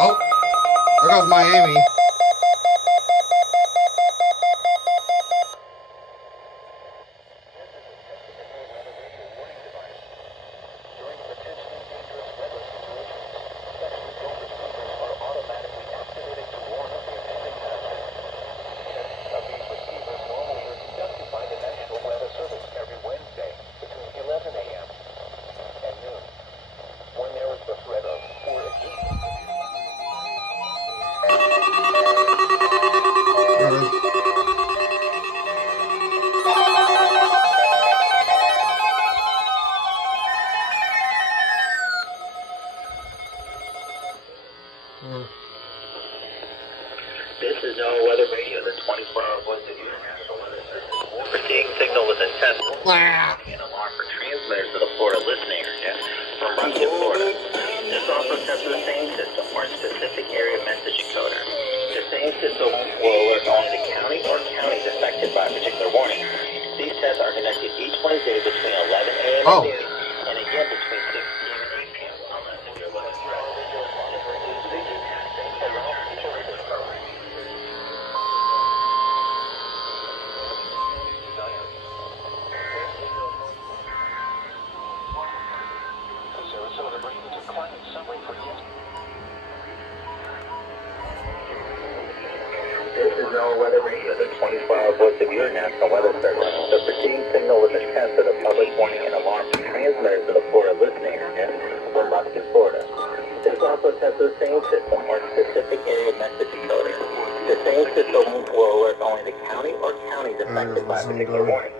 Oh, there goes Miami. This is NOAA Weather Radio, the 24-hour voice of your National Weather Service. Receiving signal with a test and alarm for transmitters of the Florida listening area from Buckhead, Florida. This also tests the same system or specific area message encoder. The same system will alert only the county or counties affected by a particular warning. These tests are conducted each Wednesday between 11 a.m. and noon, and again between 6 p.m. and 8 p.m. unless severe weather threat. This includes vision testing and tourism programs. This is NOAA Weather Radio, the 24-hour voice of your National Weather Service. The preceding signal was a test of the public warning and alarm for transmitters of the Florida listening area from Buckhead, Florida. This also tests the same system or specific area message encoder. The same system will alert only the county or counties affected by a particular warning.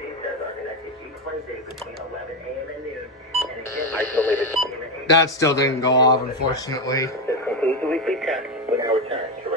These tests are conducted each Wednesday between 11 a.m. and noon, and again isolated. That still didn't go off, unfortunately. This concludes the weekly test. We now return to